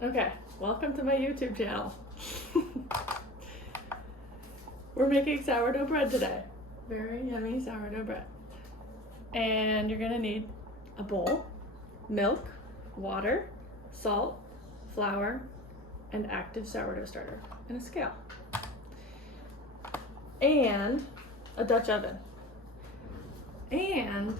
Okay, welcome to my YouTube channel. We're making sourdough bread today. Very yummy sourdough bread. And you're gonna need a bowl, milk, water, salt, flour, and active sourdough starter, and a scale. And a Dutch oven. And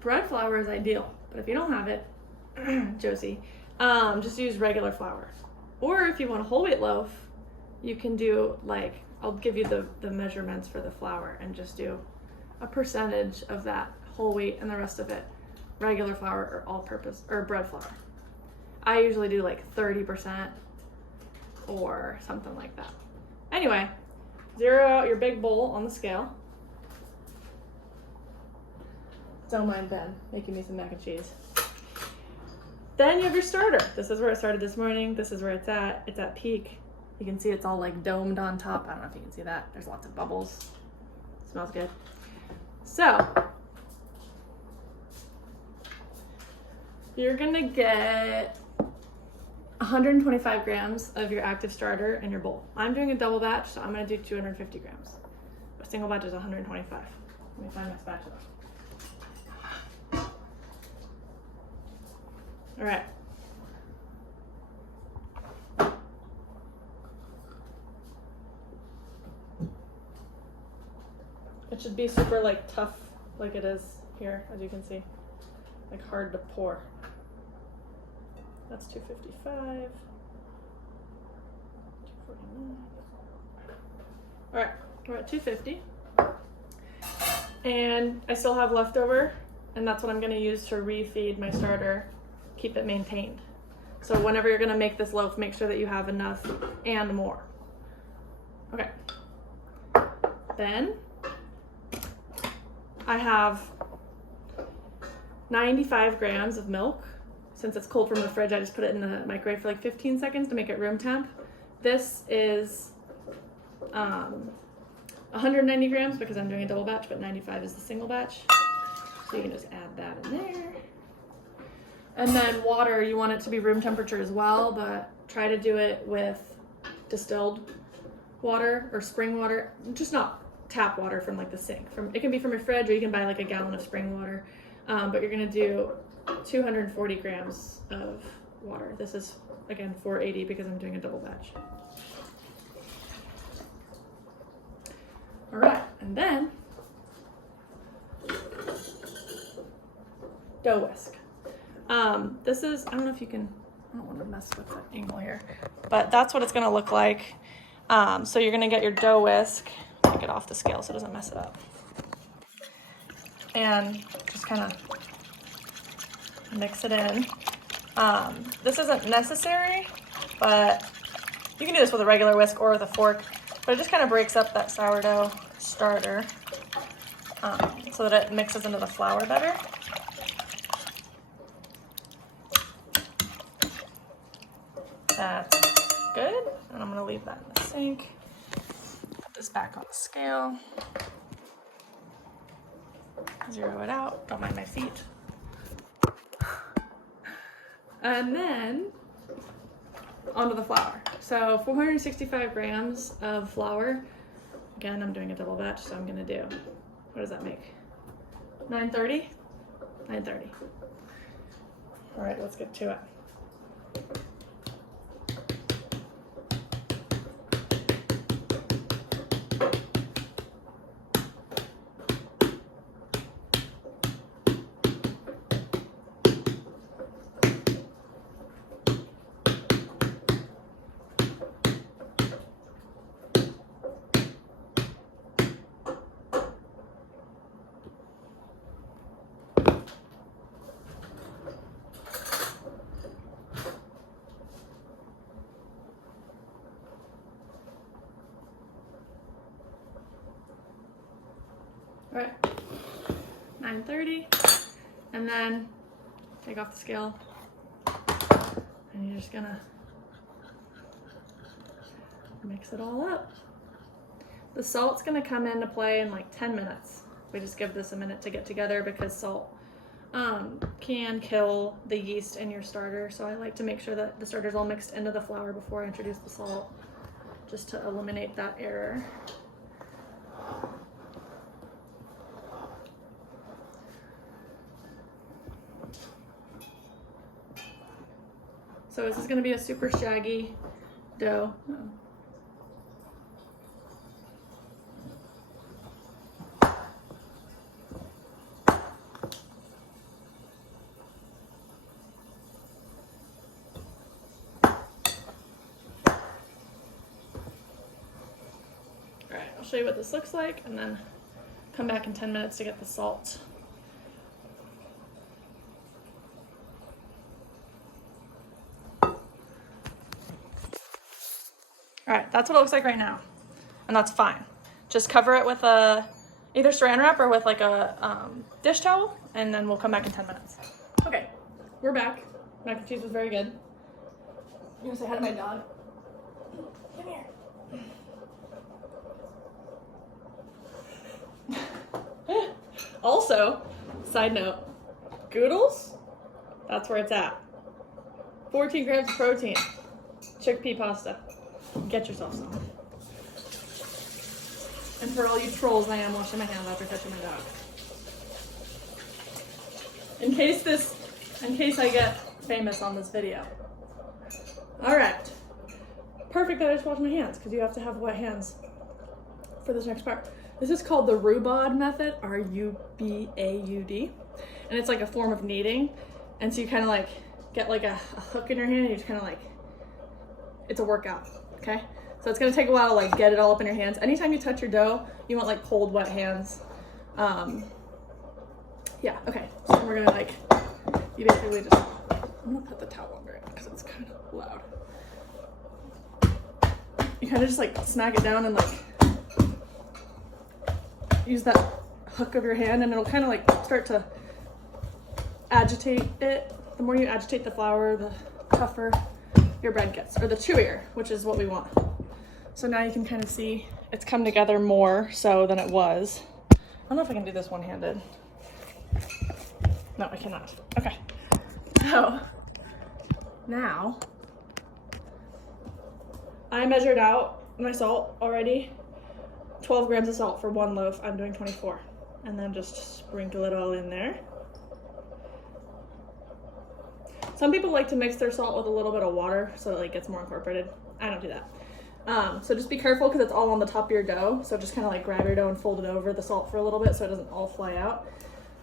bread flour is ideal, but if you don't have it, Josie, just use regular flour. Or if you want a whole wheat loaf, you can do like, I'll give you the measurements for the flour and just do a percentage of that whole wheat and the rest of it regular flour or all-purpose or bread flour. I usually do like 30% or something like that. Anyway, zero out your big bowl on the scale. Don't mind Ben making me some mac and cheese. Then you have your starter. This is where it started this morning. This is where it's at. It's at peak. You can see it's all like domed on top. I don't know if you can see that. There's lots of bubbles. Smells good. So you're gonna get 125 grams of your active starter in your bowl. I'm doing a double batch, so I'm gonna do 250 grams. A single batch is 125. Let me find my spatula. All right. It should be super like tough, like it is here, as you can see, like hard to pour. That's 255, 249. All right, we're at 250. And I still have leftover, and that's what I'm gonna use to refeed my starter, keep it maintained. So whenever you're gonna make this loaf, make sure that you have enough and more. Okay. Then I have 95 grams of milk. Since it's cold from the fridge, I just put it in the microwave for like 15 seconds to make it room temp. This is 190 grams because I'm doing a double batch, but 95 is the single batch. So you can just add that in there. And then water, you want it to be room temperature as well, but try to do it with distilled water or spring water, just not tap water from like the sink. It can be from your fridge, or you can buy like a gallon of spring water. But you're gonna do 240 grams of water. This is again 480 because I'm doing a double batch. All right, and then dough whisk. This is, I don't know if you can, I don't want to mess with the angle here, but that's what it's gonna look like. So you're gonna get your dough whisk, take it off the scale so it doesn't mess it up. And just kind of mix it in. This isn't necessary, but you can do this with a regular whisk or with a fork, but it just kind of breaks up that sourdough starter so that it mixes into the flour better. That's good, and I'm gonna leave that in the sink. Put this back on the scale. Zero it out, don't mind my feet. And then onto the flour. So 465 grams of flour. Again, I'm doing a double batch, so I'm gonna do, what does that make? 930? 930. All right, let's get to it. All right, 930, and then take off the scale, and you're just gonna mix it all up. The salt's gonna come into play in like 10 minutes. We just give this a minute to get together because salt can kill the yeast in your starter. So I like to make sure that the starter's all mixed into the flour before I introduce the salt, just to eliminate that error. So this is going to be a super shaggy dough. I'll show you what this looks like and then come back in 10 minutes to get the salt. All right, that's what it looks like right now. And that's fine. Just cover it with a either saran wrap or with like a dish towel, and then we'll come back in 10 minutes. Okay, we're back. Mac and cheese was very good. I'm gonna say hi to my dog. Come here. Also, side note, Goodles, that's where it's at. 14 grams of protein. Chickpea pasta. Get yourself some. And for all you trolls, I am washing my hands after touching my dog. In case I get famous on this video. All right. Perfect that I just washed my hands, because you have to have wet hands for this next part. This is called the Rubad method, R-U-B-A-U-D. And it's like a form of kneading. And so you kind of like get like a hook in your hand and you just kind of like, it's a workout, okay? So it's gonna take a while to like get it all up in your hands. Anytime you touch your dough, you want like cold, wet hands. Yeah, okay. So we're gonna like, you basically just, I'm gonna put the towel under it because it's kind of loud. You kind of just like smack it down and like, use that hook of your hand and it'll kind of like start to agitate it. The more you agitate the flour, the tougher your bread gets, or the chewier, which is what we want. So now you can kind of see it's come together more so than it was. I don't know if I can do this one-handed. No, I cannot. Okay. So now I measured out my salt already. 12 grams of salt for one loaf. I'm doing 24. And then just sprinkle it all in there. Some people like to mix their salt with a little bit of water so it like gets more incorporated. I don't do that. So just be careful because it's all on the top of your dough. So just kind of like grab your dough and fold it over the salt for a little bit so it doesn't all fly out.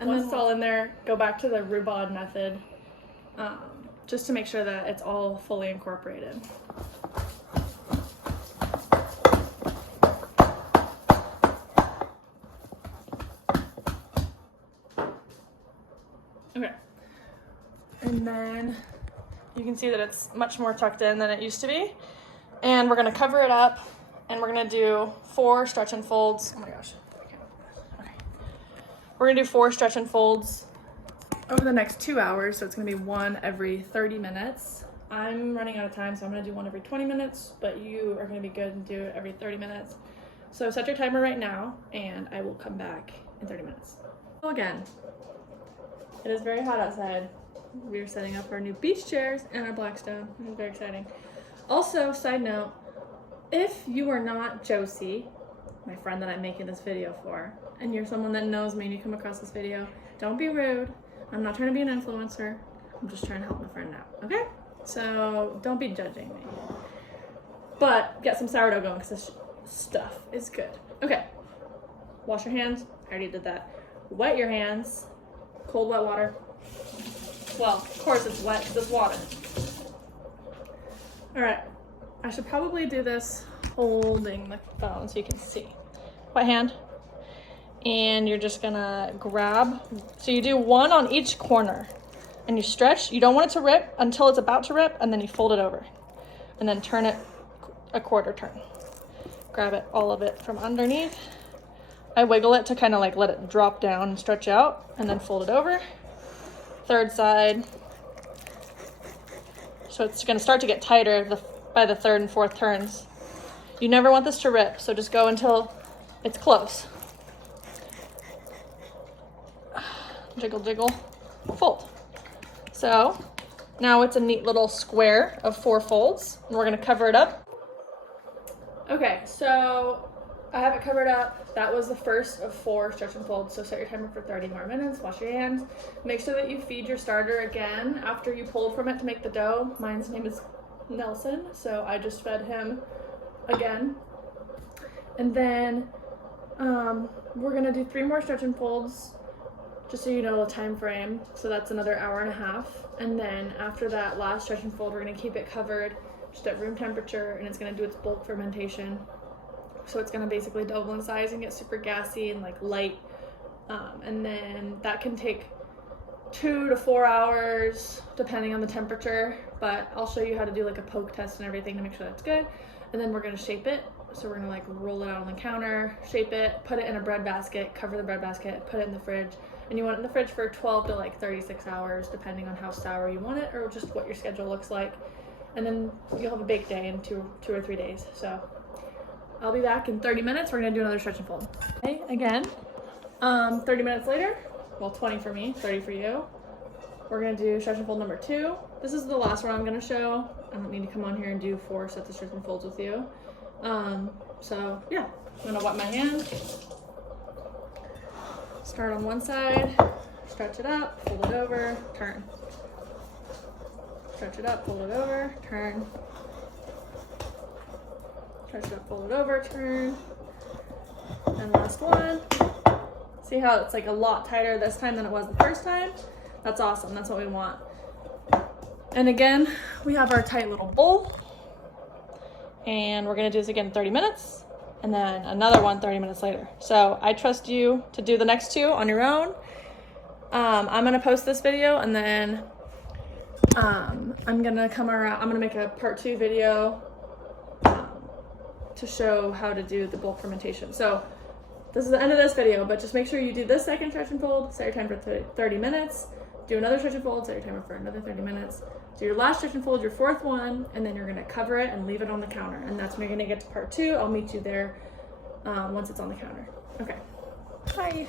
And once it's all in there, go back to the Rubad method just to make sure that it's all fully incorporated. Okay. And then you can see that it's much more tucked in than it used to be. And we're gonna cover it up and we're gonna do 4 stretch and folds. Oh my gosh. Okay. We're gonna do 4 stretch and folds over the next 2 hours. So it's gonna be one every 30 minutes. I'm running out of time, so I'm gonna do one every 20 minutes, but you are gonna be good and do it every 30 minutes. So set your timer right now and I will come back in 30 minutes. So again, it is very hot outside. We are setting up our new beach chairs and our Blackstone. This is very exciting. Also, side note, if you are not Josie, my friend that I'm making this video for, and you're someone that knows me and you come across this video, don't be rude. I'm not trying to be an influencer. I'm just trying to help my friend out, okay? So don't be judging me. But get some sourdough going because this stuff is good. Okay, wash your hands. I already did that. Wet your hands. Cold, wet water. Well, of course it's wet because it's water. All right, I should probably do this holding the phone so you can see. Wet hand. And you're just gonna grab, so you do 1 on each corner and you stretch. You don't want it to rip until it's about to rip, and then you fold it over and then turn it a quarter turn. Grab it, all of it from underneath. I wiggle it to kind of like let it drop down and stretch out, and then fold it over. Third side. So it's gonna start to get tighter by the 3rd and 4th turns. You never want this to rip, so just go until it's close. Jiggle, jiggle. fold. So now it's a neat little square of 4 folds, and we're gonna cover it up. Okay, so I have it covered up. That was the first of 4 stretch and folds. So set your timer for 30 more minutes, wash your hands. Make sure that you feed your starter again after you pulled from it to make the dough. Mine's name is Nelson, so I just fed him again. And then we're gonna do 3 more stretch and folds, just so you know the time frame. So that's another hour and a half. And then after that last stretch and fold, we're gonna keep it covered just at room temperature, and it's gonna do its bulk fermentation. So it's gonna basically double in size and get super gassy and like light. And then that can take 2 to 4 hours depending on the temperature, but I'll show you how to do like a poke test and everything to make sure that's good. And then we're gonna shape it. So we're gonna like roll it out on the counter, shape it, put it in a bread basket, cover the bread basket, put it in the fridge. And you want it in the fridge for 12 to like 36 hours, depending on how sour you want it or just what your schedule looks like. And then you'll have a bake day in two or 3 days. So I'll be back in 30 minutes. We're gonna do another stretch and fold. Okay, again, 30 minutes later, well, 20 for me, 30 for you. We're gonna do stretch and fold number 2. This is the last one I'm gonna show. I don't need to come on here and do 4 sets of stretch and folds with you. So yeah, I'm gonna wet my hand. Start on one side, stretch it up, fold it over, turn. Stretch it up, fold it over, turn. Stretch it up, fold it over, turn. And last one. See how it's like a lot tighter this time than it was the first time? That's awesome, that's what we want. And again, we have our tight little bowl. And we're gonna do this again in 30 minutes, and then another one 30 minutes later. So I trust you to do the next 2 on your own. I'm gonna post this video, and then I'm gonna come around, I'm gonna make a part 2 video to show how to do the bulk fermentation. So this is the end of this video, but just make sure you do this second stretch and fold, set your time for 30 minutes, do another stretch and fold, set your timer for another 30 minutes, do your last stretch and fold, your 4th one, and then you're gonna cover it and leave it on the counter. And that's when you're gonna get to part 2. I'll meet you there once it's on the counter. Okay, bye.